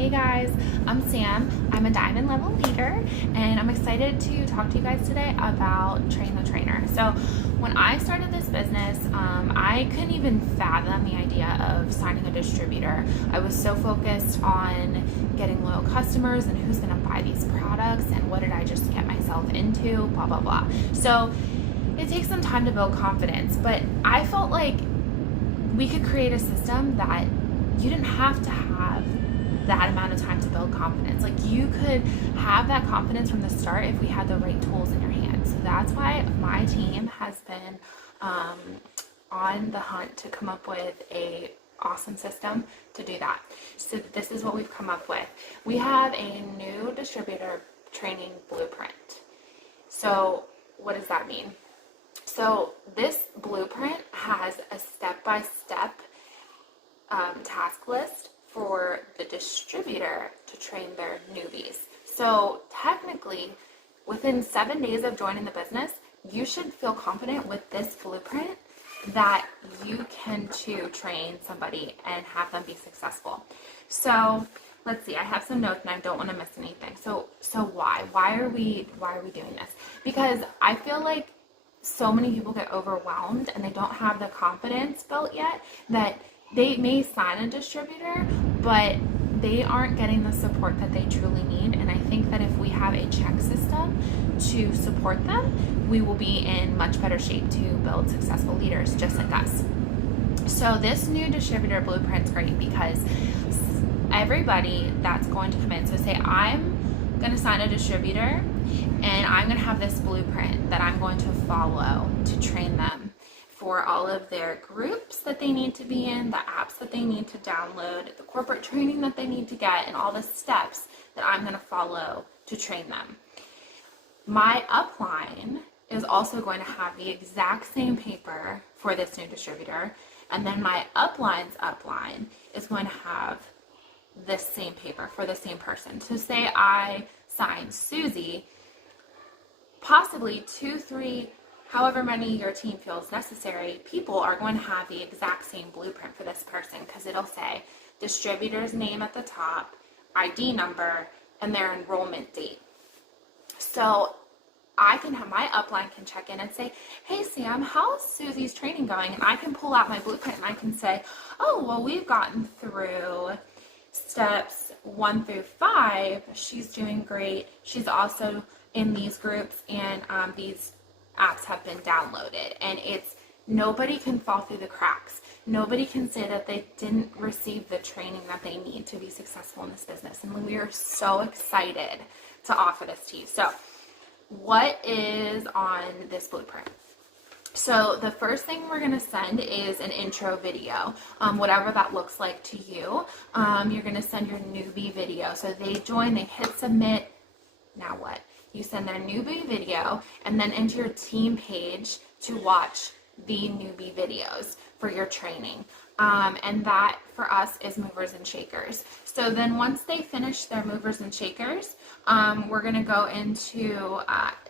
Hey guys, I'm Sam. I'm a diamond level leader and I'm excited to talk to you guys today about Train the Trainer. So when I started this business, I couldn't even fathom the idea of signing a distributor. I was so focused on getting loyal customers and who's going to buy these products and what did I just get myself into, blah, blah, blah. So it takes some time to build confidence, but I felt like we could create a system that you didn't have to have that amount of time to build confidence. Like you could have that confidence from the start if we had the right tools in your hands. So that's why my team has been on the hunt to come up with a awesome system to do that. So this is what we've come up with. We have a new distributor training blueprint. So what does that mean? So this blueprint has a step-by-step task list for the distributor to train their newbies. So technically, within 7 days of joining the business, you should feel confident with this blueprint that you can too train somebody and have them be successful. So let's see, I have some notes and I don't want to miss anything. So why are we doing this? Because I feel like so many people get overwhelmed and they don't have the confidence built yet that they may sign a distributor, but they aren't getting the support that they truly need. And I think that if we have a check system to support them, we will be in much better shape to build successful leaders just like us. So this new distributor blueprint is great because everybody that's going to come in, so say I'm going to sign a distributor and I'm going to have this blueprint that I'm going to follow to train them for all of their groups that they need to be in, the apps that they need to download, the corporate training that they need to get, and all the steps that I'm going to follow to train them. My upline is also going to have the exact same paper for this new distributor, and then my upline's upline is going to have this same paper for the same person. So say I sign Susie, possibly 2, 3, however many your team feels necessary, people are going to have the exact same blueprint for this person because it'll say distributor's name at the top, ID number, and their enrollment date. So I can have my upline can check in and say, hey Sam, how's Susie's training going? And I can pull out my blueprint and I can say, oh, well, we've gotten through steps 1 through 5. She's doing great. She's also in these groups and these apps have been downloaded, and it's nobody can fall through the cracks. Nobody can say that they didn't receive the training that they need to be successful in this business, and we are so excited to offer this to you. So what is on this blueprint? So the first thing we're going to send is an intro video, whatever that looks like to you. You're going to send your newbie video. So they join, they hit submit. Now what? You send their newbie video and then enter your team page to watch the newbie videos for your training. And that for us is movers and shakers. So then once they finish their movers and shakers, we're going to go into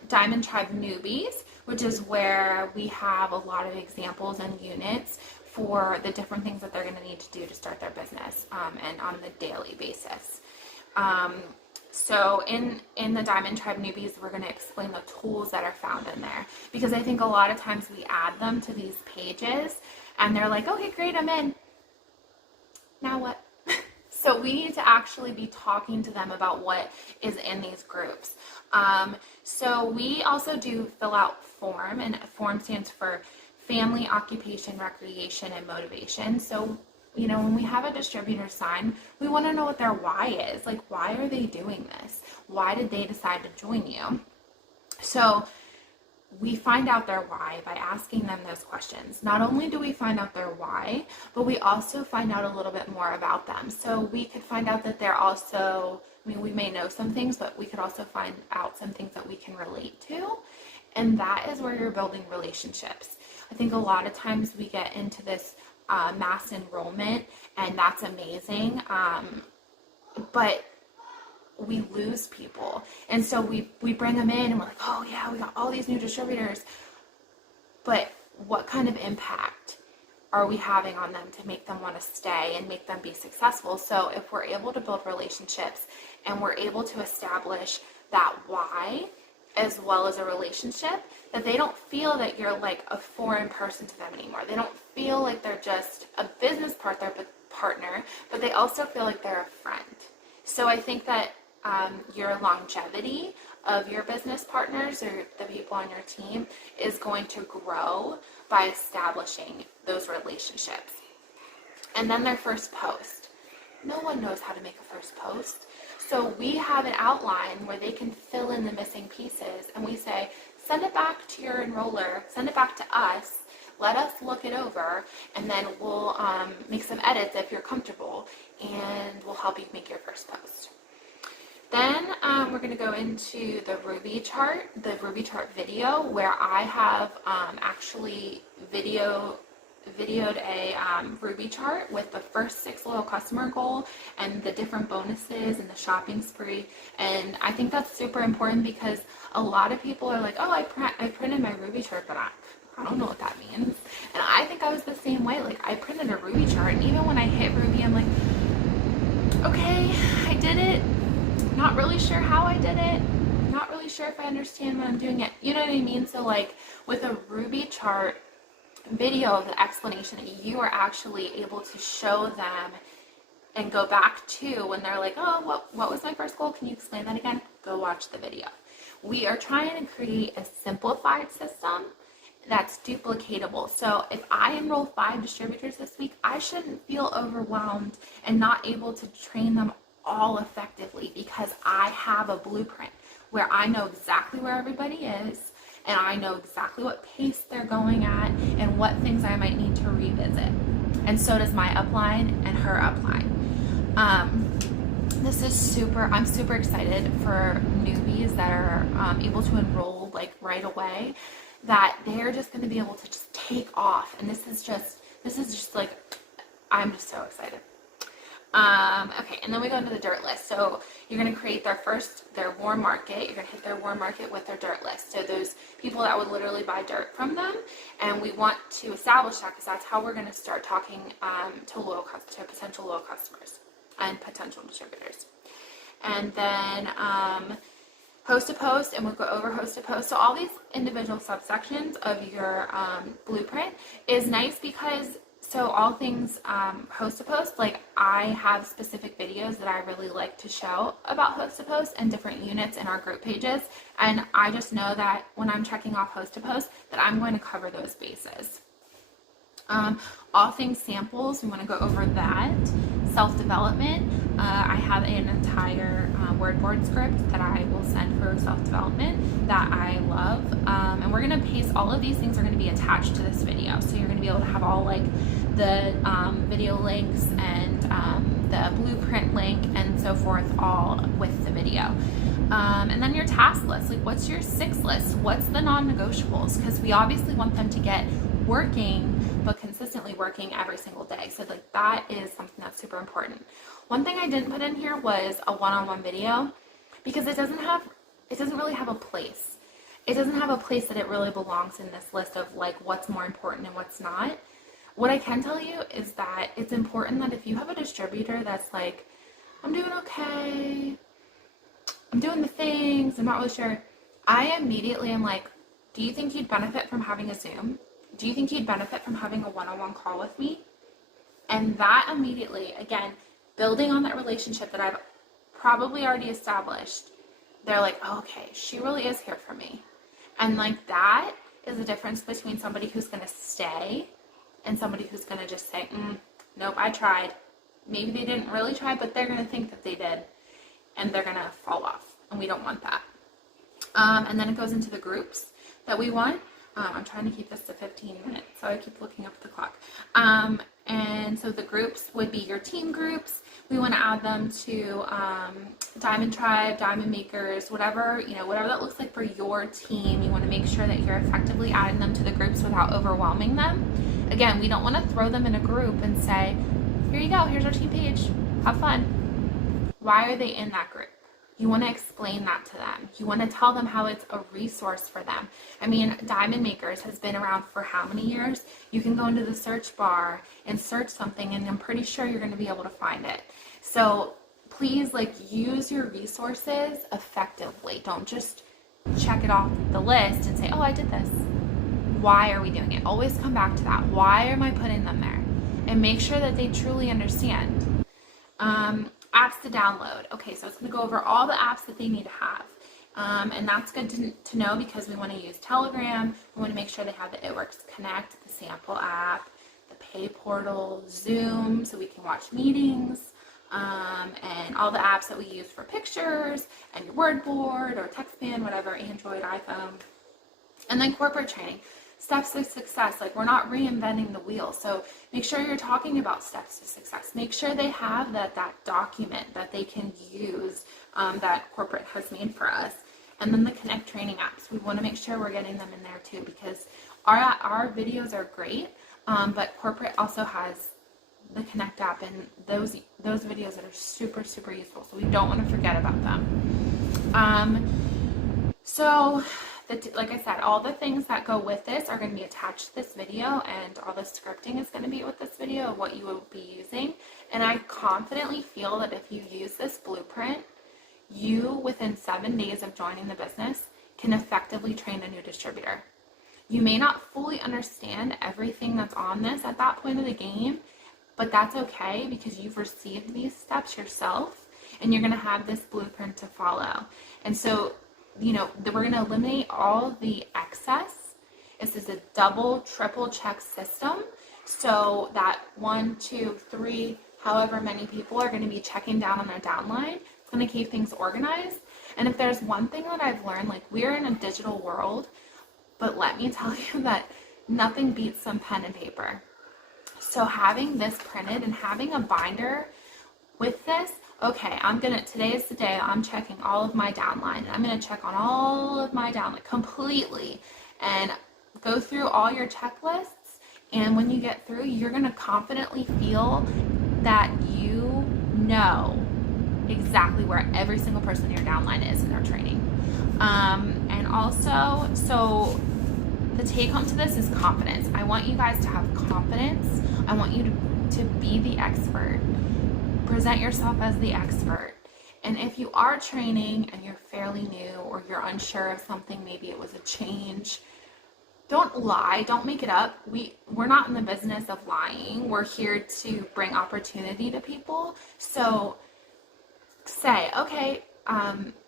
Diamond Tribe Newbies, which is where we have a lot of examples and units for the different things that they're going to need to do to start their business and on the daily basis. So in the Diamond Tribe Newbies, we're going to explain the tools that are found in there because I think a lot of times we add them to these pages and they're like, okay, great, I'm in. Now what? So we need to actually be talking to them about what is in these groups. So we also do fill out form, and form stands for family, occupation, recreation, and motivation. So you know, when we have a distributor sign, we want to know what their why is. Like, why are they doing this? Why did they decide to join you? So we find out their why by asking them those questions. Not only do we find out their why, but we also find out a little bit more about them. So we could find out that they're also, I mean, we may know some things, but we could also find out some things that we can relate to. And that is where you're building relationships. I think a lot of times we get into this mass enrollment, and that's amazing, but we lose people, and so we bring them in and we're like, oh yeah, we got all these new distributors, but what kind of impact are we having on them to make them want to stay and make them be successful? So if we're able to build relationships and we're able to establish that why as well as a relationship, that they don't feel that you're like a foreign person to them anymore. They don't feel like they're just a business partner, but they also feel like they're a friend. So I think that your longevity of your business partners or the people on your team is going to grow by establishing those relationships. And then their first post. No one knows how to make a first post. So we have an outline where they can fill in the missing pieces, and we say, send it back to your enroller, send it back to us, let us look it over, and then we'll make some edits if you're comfortable, and we'll help you make your first post. Then we're going to go into the Ruby chart video, where I have actually videoed a Ruby chart with the first 6 loyal customer goal and the different bonuses and the shopping spree. And I think that's super important because a lot of people are like, oh, I printed my Ruby chart, but I don't know what that means. And I think I was the same way. Like, I printed a Ruby chart, and even when I hit Ruby, I'm like, okay, I did it. Not really sure how I did it. Not really sure if I understand what I'm doing yet. You know what I mean? So like with a Ruby chart video of the explanation, you are actually able to show them and go back to when they're like, oh, what was my first goal? Can you explain that again? Go watch the video. We are trying to create a simplified system that's duplicatable. So if I enroll 5 distributors this week, I shouldn't feel overwhelmed and not able to train them all effectively, because I have a blueprint where I know exactly where everybody is, and I know exactly what pace they're going at and what things I might need to revisit. And so does my upline and her upline. I'm super excited for newbies that are able to enroll like right away, that they're just going to be able to just take off. And this is just like, I'm just so excited. Okay, and then we go into the dirt list. So you're going to create their warm market. You're going to hit their warm market with their dirt list. So those people that would literally buy dirt from them, and we want to establish that because that's how we're going to start talking to potential loyal customers and potential distributors. And then host to post, and we'll go over host to post. So all these individual subsections of your blueprint is nice because all things host to post, like I have specific videos that I really like to show about host to post and different units in our group pages, and I just know that when I'm checking off host to post that I'm going to cover those bases. All things samples, we want to go over that. Self-development, I have an entire WordBoard script that I will send for self-development that I love, and we're going to paste all of these things are going to be attached to this video, so you're going to be able to have all like the video links and the blueprint link and so forth all with the video. And then your task list, like what's your 6 list? What's the non-negotiables? Because we obviously want them to get working, but consistently working every single day. So like that is something that's super important. One thing I didn't put in here was a one-on-one video, because it doesn't really have a place. It doesn't have a place that it really belongs in this list of like what's more important and what's not. What I can tell you is that it's important that if you have a distributor that's like, I'm doing okay, I'm doing the things, I'm not really sure, I immediately am like, do you think you'd benefit from having a Zoom? Do you think you'd benefit from having a one-on-one call with me? And that immediately, again, building on that relationship that I've probably already established, they're like, oh, okay, she really is here for me. And like that is the difference between somebody who's going to stay and somebody who's going to just say, nope, I tried. Maybe they didn't really try, but they're going to think that they did, and they're going to fall off, and we don't want that. And then it goes into the groups that we want. I'm trying to keep this to 15 minutes, so I keep looking up at the clock. And so the groups would be your team groups. We want to add them to Diamond Tribe, Diamond Makers, whatever that looks like for your team. You want to make sure that you're effectively adding them to the groups without overwhelming them. Again, we don't want to throw them in a group and say, here you go, here's our team page, have fun. Why are they in that group? You want to explain that to them. You want to tell them how it's a resource for them. I mean, Diamond Makers has been around for how many years? You can go into the search bar and search something, and I'm pretty sure you're going to be able to find it. So please, like, use your resources effectively. Don't just check it off the list and say, oh, I did this. Why are we doing it? Always come back to that. Why am I putting them there? And make sure that they truly understand. Apps to download. Okay, so it's going to go over all the apps that they need to have. And that's good to know, because we want to use Telegram. We want to make sure they have the It Works Connect, the sample app, the Pay Portal, Zoom, so we can watch meetings, and all the apps that we use for pictures, and your word board or TextBand, whatever, Android, iPhone. And then corporate training. Steps to success, like, we're not reinventing the wheel. So make sure you're talking about steps to success. Make sure they have that document that they can use, that corporate has made for us. And then the Connect training apps. We want to make sure we're getting them in there too, because our videos are great, but corporate also has the Connect app and those videos that are super, super useful. So we don't want to forget about them. Like I said, all the things that go with this are going to be attached to this video, and all the scripting is going to be with this video of what you will be using. And I confidently feel that if you use this blueprint, you, within 7 days of joining the business, can effectively train a new distributor. You may not fully understand everything that's on this at that point of the game, but that's okay, because you've received these steps yourself, and you're going to have this blueprint to follow. And so, you know, we're going to eliminate all the excess. This is a double, triple check system, so that 1, 2, 3, however many people are going to be checking down on their downline. It's going to keep things organized. And if there's one thing that I've learned, like, we're in a digital world, but let me tell you that nothing beats some pen and paper. So having this printed and having a binder with this, okay, today is the day I'm checking all of my downline. I'm going to check on all of my downline completely and go through all your checklists. And when you get through, you're going to confidently feel that you know exactly where every single person in your downline is in their training. And also, so the take home to this is confidence. I want you guys to have confidence. I want you to be the expert. Present yourself as the expert. And if you are training and you're fairly new, or you're unsure of something, maybe it was a change, don't lie, don't make it up. We're not in the business of lying. We're here to bring opportunity to people. So say, okay,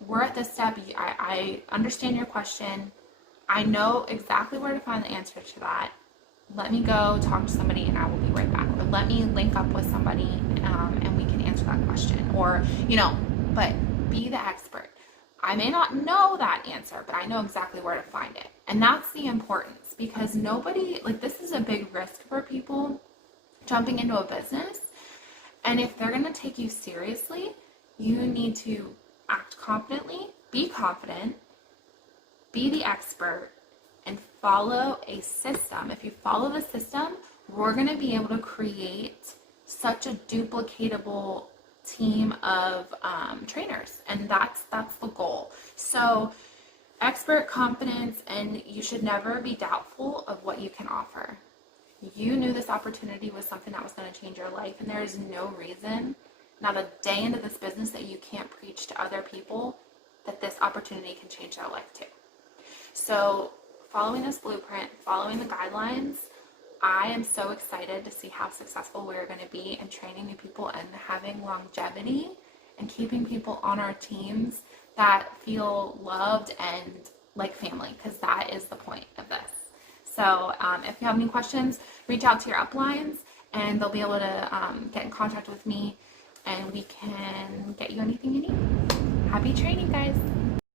we're at this step. I understand your question. I know exactly where to find the answer to that. Let me go talk to somebody and I will be right back. Or let me link up with somebody and we can answer that question. Or, but be the expert. I may not know that answer, but I know exactly where to find it. And that's the importance, because this is a big risk for people jumping into a business. And if they're going to take you seriously, you need to act confidently, be confident, be the expert, and follow a system. If you follow the system, we're going to be able to create such a duplicatable team of trainers, and that's the goal. So expert, confidence, and you should never be doubtful of what you can offer. You knew this opportunity was something that was going to change your life, and there is no reason, not a day into this business, that you can't preach to other people that this opportunity can change their life too. So following this blueprint, following the guidelines, I am so excited to see how successful we're going to be in training new people and having longevity and keeping people on our teams that feel loved and like family, because that is the point of this. So if you have any questions, reach out to your uplines and they'll be able to get in contact with me, and we can get you anything you need. Happy training, guys.